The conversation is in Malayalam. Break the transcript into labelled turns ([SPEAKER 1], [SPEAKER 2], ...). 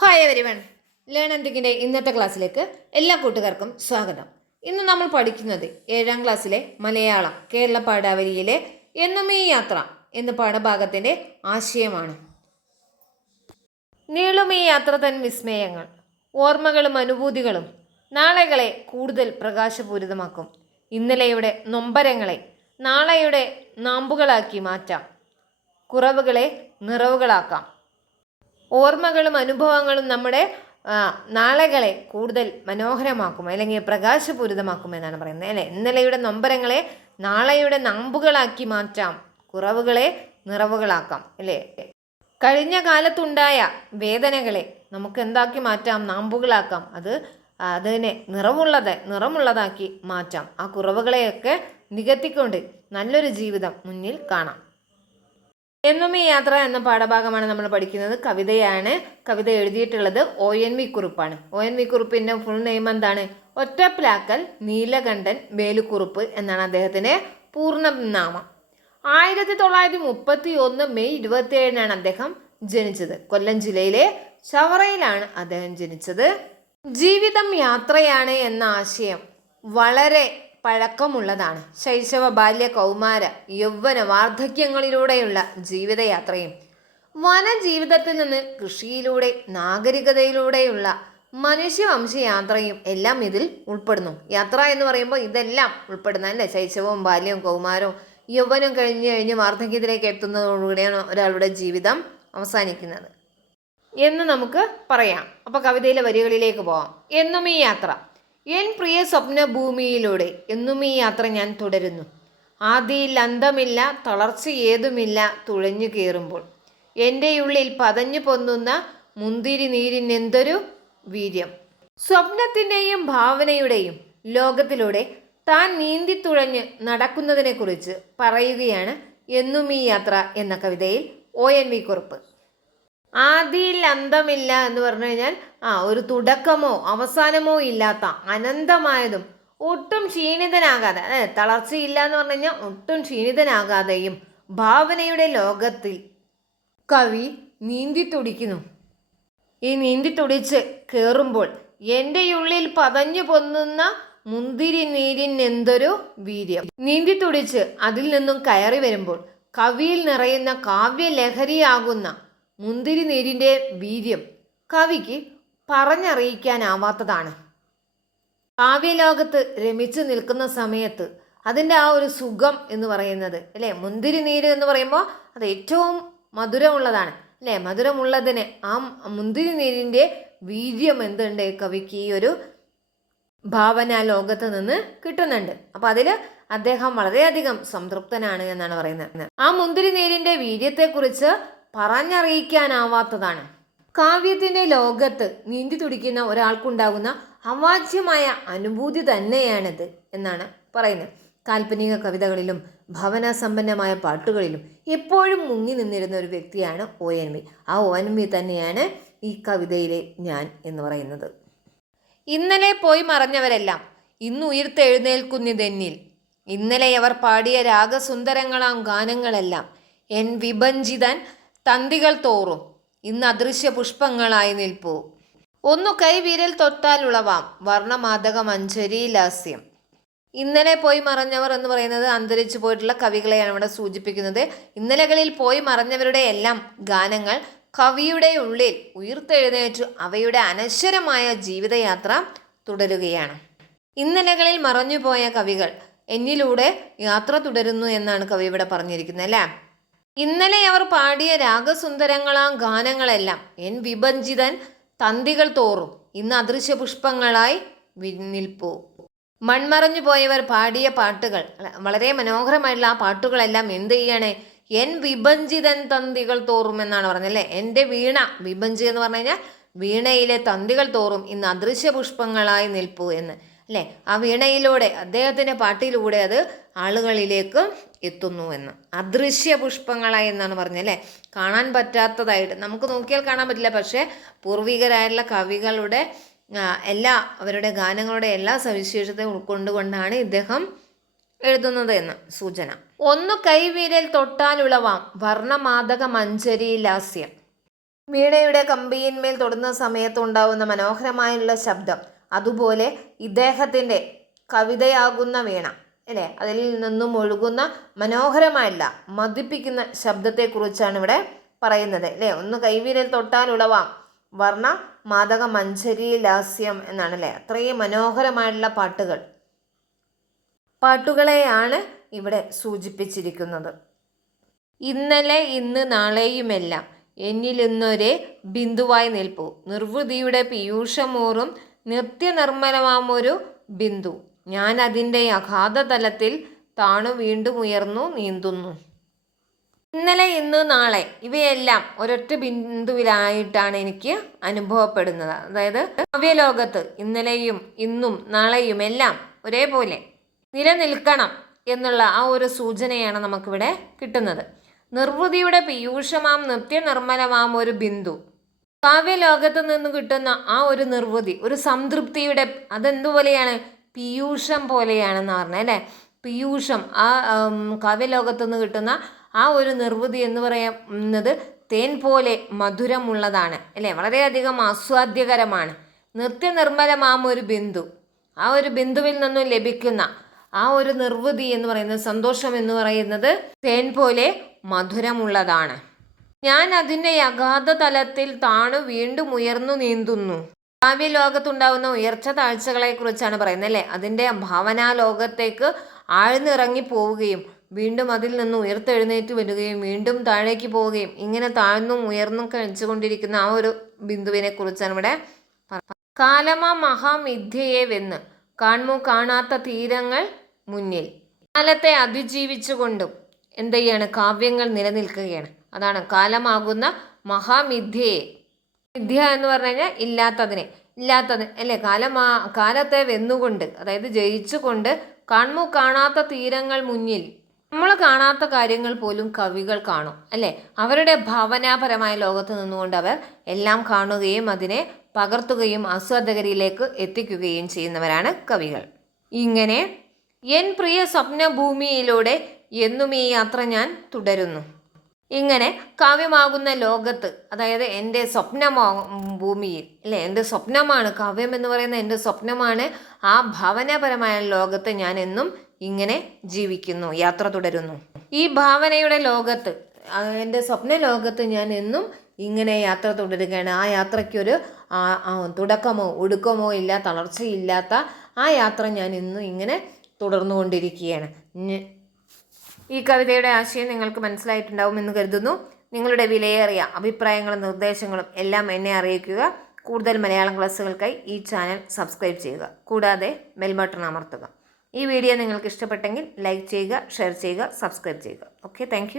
[SPEAKER 1] ഹായ് എവരി വൺ ലേൺ എന്തിക്കിന്റെ ഇന്നത്തെ ക്ലാസ്സിലേക്ക് എല്ലാ കൂട്ടുകാർക്കും സ്വാഗതം. ഇന്ന് നമ്മൾ പഠിക്കുന്നത് ഏഴാം ക്ലാസ്സിലെ മലയാളം കേരള പാഠാവലിയിലെ എന്നും ഈ യാത്ര എന്ന പാഠഭാഗത്തിന്റെ ആശയമാണ്. നീളും ഈ യാത്ര തൻ വിസ്മയങ്ങൾ ഓർമ്മകളും അനുഭൂതികളും നാളെകളെ കൂടുതൽ പ്രകാശപൂരിതമാക്കും. ഇന്നലെയുടെ നൊമ്പരങ്ങളെ നാളെയുടെ നാമ്പുകളാക്കി മാറ്റാം. കുറവുകളെ നിറവുകളാക്കാം. ഓർമ്മകളും അനുഭവങ്ങളും നമ്മുടെ നാളകളെ കൂടുതൽ മനോഹരമാക്കും അല്ലെങ്കിൽ പ്രകാശപൂരിതമാക്കും എന്നാണ് പറയുന്നത് അല്ലേ? ഇന്നലെയുടെ നൊമ്പരങ്ങളെ നാളെയുടെ നമ്പുകളാക്കി മാറ്റാം കുറവുകളെ നിറവുകളാക്കാം അല്ലേ? കഴിഞ്ഞ കാലത്തുണ്ടായ വേദനകളെ നമുക്ക് എന്താക്കി മാറ്റാം നാമ്പുകളാക്കാം അത് അതിനെ നിറമുള്ളത് നിറമുള്ളതാക്കി മാറ്റാം ആ കുറവുകളെയൊക്കെ നികത്തിക്കൊണ്ട് നല്ലൊരു ജീവിതം മുന്നിൽ കാണാം. എന്നും ഈ യാത്ര എന്ന പാഠഭാഗമാണ് നമ്മൾ പഠിക്കുന്നത്. കവിതയാണ്. കവിത എഴുതിയിട്ടുള്ളത് ഒ എൻ വി കുറുപ്പാണ്. ഒ എൻ വി കുറുപ്പിന്റെ ഫുൾ നെയിം എന്താണ്? ഒറ്റപ്ലാക്കൽ നീലകണ്ഠൻ വേലുക്കുറുപ്പ് എന്നാണ് അദ്ദേഹത്തിന്റെ പൂർണ നാമം. ആയിരത്തി തൊള്ളായിരത്തി മുപ്പത്തി ഒന്ന് മെയ് ഇരുപത്തി ഏഴിനാണ് അദ്ദേഹം ജനിച്ചത്. കൊല്ലം ജില്ലയിലെ ചവറയിലാണ് അദ്ദേഹം ജനിച്ചത്. ജീവിതം യാത്രയാണ് എന്ന ആശയം വളരെ പഴക്കമുള്ളതാണ്. ശൈശവ ബാല്യ കൗമാര യൗവന വാർദ്ധക്യങ്ങളിലൂടെയുള്ള ജീവിതയാത്രയും. വനജീവിതത്തിൽ നിന്ന് കൃഷിയിലൂടെ നാഗരികതയിലൂടെയുള്ള മനുഷ്യവംശയാത്രയും എല്ലാം ഇതിൽ ഉൾപ്പെടുന്നു. യാത്ര എന്ന് പറയുമ്പോൾ ഇതെല്ലാം ഉൾപ്പെടുന്ന അല്ലേ? ശൈശവവും ബാല്യവും കൗമാരവും യൗവനം കഴിഞ്ഞ് കഴിഞ്ഞ് വാർദ്ധക്യത്തിലേക്ക് എത്തുന്നതോടുകൂടിയാണ് ഒരാളുടെ ജീവിതം അവസാനിക്കുന്നത്. എന്ന് നമുക്ക് പറയാം. അപ്പോൾ കവിതയിലെ വരികളിലേക്ക് പോവാം. എന്നും ഈ യാത്ര. എൻ പ്രിയ സ്വപ്ന ഭൂമിയിലൂടെ എന്നും ഈ യാത്ര ഞാൻ തുടരുന്നു. ആദിയിൽ അന്തമില്ല തളർച്ച ഏതുമില്ല തുഴഞ്ഞു കയറുമ്പോൾ എന്റെ ഉള്ളിൽ പതഞ്ഞു പൊന്നുന്ന മുന്തിരി നീരിനെന്തൊരു വീര്യം. സ്വപ്നത്തിന്റെയും ഭാവനയുടെയും ലോകത്തിലൂടെ താൻ നീന്തി തുഴഞ്ഞ് നടക്കുന്നതിനെക്കുറിച്ച് പറയുകയാണ് എന്നും ഈ യാത്ര എന്ന കവിതയിൽ ഒ എൻ വി കുറുപ്പ്. ആദിയിൽ അന്തമില്ല എന്ന് പറഞ്ഞു കഴിഞ്ഞാൽ ആ ഒരു തുടക്കമോ അവസാനമോ ഇല്ലാത്ത അനന്തമായതും ഒട്ടും ക്ഷീണിതനാകാതെ തളർച്ചയില്ല എന്ന് പറഞ്ഞു കഴിഞ്ഞാൽ ഒട്ടും ക്ഷീണിതനാകാതെയും ഭാവനയുടെ ലോകത്തിൽ കവി നീന്തി തുടിക്കുന്നു ഈ നീന്തി തുടിച്ച് കയറുമ്പോൾ എന്റെ ഉള്ളിൽ പതഞ്ഞു പൊന്നുന്ന മുന്തിരി നീരിനെന്തൊരു വീര്യം. നീന്തി തുടിച്ച് അതിൽ നിന്നും കയറി വരുമ്പോൾ കവിയിൽ നിറയുന്ന കാവ്യലഹരിയാകുന്ന മുന്തിരി നീരിന്റെ വീര്യം കവിക്ക് പറഞ്ഞറിയിക്കാനാവാത്തതാണ്. കാവ്യലോകത്ത് രമിച്ചു നിൽക്കുന്ന സമയത്ത് അതിന്റെ ആ ഒരു സുഖം എന്ന് പറയുന്നത് അല്ലേ? മുന്തിരി നീര് എന്ന് പറയുമ്പോൾ അത് ഏറ്റവും മധുരമുള്ളതാണ് അല്ലേ? മധുരമുള്ളതിന് ആ മുന്തിരി നീരിന്റെ വീര്യം എന്തുണ്ട് കവിക്ക് ഈ ഒരു ഭാവന ലോകത്ത് നിന്ന് കിട്ടുന്നുണ്ട്. അപ്പോൾ അതിൽ അദ്ദേഹം വളരെയധികം സംതൃപ്തനാണ് എന്നാണ് പറയുന്നത്. ആ മുന്തിരി നീരിന്റെ വീര്യത്തെക്കുറിച്ച് പറഞ്ഞറിയിക്കാനാവാത്തതാണ്. കാവ്യത്തിന്റെ ലോകത്ത് നീന്തി തുടിക്കുന്ന ഒരാൾക്കുണ്ടാകുന്ന അവാച്യമായ അനുഭൂതി തന്നെയാണിത് എന്നാണ് പറയുന്നത്. കാൽപ്പനിക കവിതകളിലും ഭവനസമ്പന്നമായ പാട്ടുകളിലും എപ്പോഴും മുങ്ങി നിന്നിരുന്ന ഒരു വ്യക്തിയാണ് ഒ എൻ വി. ആ ഒ എൻ വി തന്നെയാണ് ഈ കവിതയിലെ ഞാൻ എന്ന് പറയുന്നത്. ഇന്നലെ പോയി മറഞ്ഞവരെല്ലാം ഇന്ന് ഉയർത്തെഴുന്നേൽക്കുന്നിതെന്നിൽ ഇന്നലെ അവർ പാടിയ രാഗസുന്ദരങ്ങളാം ഗാനങ്ങളെല്ലാം എൻ വിഭഞ്ചിതൻ തന്തികൾ തോറും ഇന്ന് അദൃശ്യ പുഷ്പങ്ങളായി നിൽപ്പൂ. ഒന്നു കൈവിരൽ തൊട്ടാലുളവാം വർണമാതക മഞ്ചരി ലാസ്യം. ഇന്നലെ പോയി മറഞ്ഞവർ എന്ന് പറയുന്നത് അന്തരിച്ചു പോയിട്ടുള്ള കവികളെയാണ് ഇവിടെ സൂചിപ്പിക്കുന്നത്. ഇന്നലകളിൽ പോയി മറഞ്ഞവരുടെ എല്ലാം ഗാനങ്ങൾ കവിയുടെ ഉള്ളിൽ ഉയർത്തെഴുന്നേറ്റു അവയുടെ അനശ്വരമായ ജീവിതയാത്ര തുടരുകയാണ്. ഇന്നലകളിൽ മറഞ്ഞുപോയ കവികൾ എന്നിലൂടെ യാത്ര തുടരുന്നു എന്നാണ് കവി ഇവിടെ പറഞ്ഞിരിക്കുന്നത് അല്ലേ? ഇന്നലെ അവർ പാടിയ രാഗസുന്ദരങ്ങളാം ഗാനങ്ങളെല്ലാം എൻ വിഭജിതൻ തന്തികൾ തോറും ഇന്ന് അദൃശ്യ പുഷ്പങ്ങളായി നിൽപ്പൂ. മൺമറഞ്ഞു പോയവർ പാടിയ പാട്ടുകൾ വളരെ മനോഹരമായിട്ടുള്ള ആ പാട്ടുകളെല്ലാം എന്ത് ചെയ്യണേ? എൻ വിഭജിതൻ തന്തികൾ തോറും എന്നാണ് പറഞ്ഞത് അല്ലേ? എന്റെ വീണ വിഭജി എന്ന് പറഞ്ഞു കഴിഞ്ഞാൽ വീണയിലെ തന്തികൾ തോറും ഇന്ന് അദൃശ്യ പുഷ്പങ്ങളായി നിൽപ്പൂ എന്ന്. അല്ലേ? ആ വീണയിലൂടെ അദ്ദേഹത്തിന്റെ പാട്ടിലൂടെ അത് ആളുകളിലേക്ക് എത്തുന്നു എന്ന്. അദൃശ്യ പുഷ്പങ്ങളായി എന്നാണ് പറഞ്ഞത് അല്ലേ? കാണാൻ പറ്റാത്തതായിട്ട്. നമുക്ക് നോക്കിയാൽ കാണാൻ പറ്റില്ല പക്ഷേ പൂർവികരായിട്ടുള്ള കവികളുടെ എല്ലാ അവരുടെ ഗാനങ്ങളുടെ എല്ലാ സവിശേഷതയും ഉൾക്കൊണ്ടുകൊണ്ടാണ് ഇദ്ദേഹം എഴുതുന്നത് എന്ന് സൂചന. ഒന്ന് കൈവിരൽ തൊട്ടാലുളവാം വർണമാതക മഞ്ചരി ലാസ്യം വീണയുടെ കമ്പിയിന്മേൽ തൊടുന്ന സമയത്ത് ഉണ്ടാവുന്ന മനോഹരമായുള്ള ശബ്ദം. അതുപോലെ ഇദ്ദേഹത്തിന്റെ കവിതയാകുന്ന വീണ അല്ലേ? അതിൽ നിന്നും ഒഴുകുന്ന മനോഹരമായുള്ള മതിപ്പിക്കുന്ന ശബ്ദത്തെക്കുറിച്ചാണ് ഇവിടെ പറയുന്നത് അല്ലേ? ഒന്ന് കൈവിരൽ തൊട്ടാൽ ഉളവാം വർണ മാതക മഞ്ചരി ലാസ്യം എന്നാണ് അല്ലേ? അത്രയും മനോഹരമായിട്ടുള്ള പാട്ടുകൾ പാട്ടുകളെയാണ് ഇവിടെ സൂചിപ്പിച്ചിരിക്കുന്നത്. ഇന്നലെ ഇന്ന് നാളെയുമെല്ലാം എന്നിലിന്നൊരേ ബിന്ദുവായി നിൽപ്പു. നിർവൃതിയുടെ പീയൂഷമൂറും നിത്യനിർമ്മലമാമൊരു ബിന്ദു. ഞാൻ അതിന്റെ അഗാധതലത്തിൽ താണു വീണ്ടും ഉയർന്നു നീന്തുന്നു. ഇന്നലെ ഇന്ന് നാളെ ഇവയെല്ലാം ഒരൊറ്റ ബിന്ദുവിലായിട്ടാണ് എനിക്ക് അനുഭവപ്പെടുന്നത്. അതായത് കാവ്യലോകത്ത് ഇന്നലെയും ഇന്നും നാളെയും എല്ലാം ഒരേപോലെ നിലനിൽക്കണം എന്നുള്ള ആ ഒരു സൂചനയാണ് നമുക്കിവിടെ കിട്ടുന്നത്. നിർവൃതിയുടെ പീയൂഷമാം നിത്യനിർമ്മലമാം ഒരു ബിന്ദു. കാവ്യലോകത്ത് നിന്ന് കിട്ടുന്ന ആ ഒരു നിർവൃതി ഒരു സംതൃപ്തിയുടെ അതെന്തുപോലെയാണ്? പീയൂഷം പോലെയാണെന്ന് പറഞ്ഞത് അല്ലേ? പീയൂഷം ആ കാവ്യലോകത്ത് നിന്ന് കിട്ടുന്ന ആ ഒരു നിർവൃതി എന്ന് പറയുന്നത് തേൻ പോലെ മധുരമുള്ളതാണ് അല്ലേ? വളരെയധികം ആസ്വാദ്യകരമാണ്. നിത്യനിർമ്മലമാം ഒരു ബിന്ദു. ആ ഒരു ബിന്ദുവിൽ നിന്നും ലഭിക്കുന്ന ആ ഒരു നിർവൃതി എന്ന് പറയുന്നത് സന്തോഷം എന്ന് പറയുന്നത് തേൻ പോലെ മധുരമുള്ളതാണ്. ഞാൻ അതിന്റെ അഗാധ തലത്തിൽ താണു വീണ്ടും ഉയർന്നു നീന്തുന്നു. കാവ്യലോകത്തുണ്ടാവുന്ന ഉയർച്ച താഴ്ചകളെ കുറിച്ചാണ് പറയുന്നത് അല്ലേ? അതിന്റെ ഭാവനാ ലോകത്തേക്ക് ആഴ്ന്നിറങ്ങി പോവുകയും വീണ്ടും അതിൽ നിന്ന് ഉയർത്തെഴുന്നേറ്റ് വരികയും വീണ്ടും താഴേക്ക് പോവുകയും ഇങ്ങനെ താഴ്ന്നും ഉയർന്നും കഴിച്ചുകൊണ്ടിരിക്കുന്ന ആ ഒരു ബിന്ദുവിനെ കുറിച്ചാണ് ഇവിടെ കാലമ മഹാമിഥ്യയെ വെന്ന് കാൺമു കാണാത്ത തീരങ്ങൾ മുന്നിൽ. കാലത്തെ അതിജീവിച്ചുകൊണ്ടും എന്ത് ചെയ്യാണ് കാവ്യങ്ങൾ നിലനിൽക്കുകയാണ്. അതാണ് കാലമാകുന്ന മഹാമിഥ്യയെ മിഥ്യ എന്ന് പറഞ്ഞു കഴിഞ്ഞാൽ ഇല്ലാത്തതിനെ. ഇല്ലാത്തത് അല്ലേ? കാലമാ കാലത്തെ വെന്നുകൊണ്ട് അതായത് ജയിച്ചുകൊണ്ട് കാൺമു കാണാത്ത തീരങ്ങൾ മുന്നിൽ. നമ്മൾ കാണാത്ത കാര്യങ്ങൾ പോലും കവികൾ കാണും അല്ലേ? അവരുടെ ഭാവനാപരമായ ലോകത്ത് നിന്നുകൊണ്ട് അവർ എല്ലാം കാണുകയും അതിനെ പകർത്തുകയും ആസ്വാദകരിലേക്ക് എത്തിക്കുകയും ചെയ്യുന്നവരാണ് കവികൾ. ഇങ്ങനെ എൻ പ്രിയ സ്വപ്നഭൂമിയിലൂടെ എന്നും ഈ യാത്ര ഞാൻ തുടരുന്നു. ഇങ്ങനെ കാവ്യമാകുന്ന ലോകത്ത് അതായത് എന്റെ സ്വപ്നമാ ഭൂമിയിൽ അല്ലേ? എന്റെ സ്വപ്നമാണ് കാവ്യം എന്ന് പറയുന്ന എന്റെ സ്വപ്നമാണ് ആ ഭാവനാപരമായ ലോകത്ത് ഞാൻ എന്നും ഇങ്ങനെ ജീവിക്കുന്നു യാത്ര തുടരുന്നു. ഈ ഭാവനയുടെ ലോകത്ത് എന്റെ സ്വപ്ന ലോകത്ത് ഞാൻ എന്നും ഇങ്ങനെ യാത്ര തുടരുകയാണ്. ആ യാത്രയ്ക്കൊരു തുടക്കമോ ഒടുക്കമോ ഇല്ല തളർച്ചയില്ലാത്ത ആ യാത്ര ഞാൻ ഇന്നും ഇങ്ങനെ തുടർന്നുകൊണ്ടിരിക്കുകയാണ്. ഈ കവിതയുടെ ആശയം നിങ്ങൾക്ക് മനസ്സിലായിട്ടുണ്ടാവുമെന്ന് കരുതുന്നു. നിങ്ങളുടെ വിലയേറിയ അഭിപ്രായങ്ങളും നിർദ്ദേശങ്ങളും എല്ലാം എന്നെ അറിയിക്കുക. കൂടുതൽ മലയാളം ക്ലാസ്സുകൾക്കായി ഈ ചാനൽ സബ്സ്ക്രൈബ് ചെയ്യുക. കൂടാതെ ബെൽ ബട്ടൺ അമർത്തുക. ഈ വീഡിയോ നിങ്ങൾക്ക് ഇഷ്ടപ്പെട്ടെങ്കിൽ ലൈക്ക് ചെയ്യുക ഷെയർ ചെയ്യുക സബ്സ്ക്രൈബ് ചെയ്യുക. Okay thank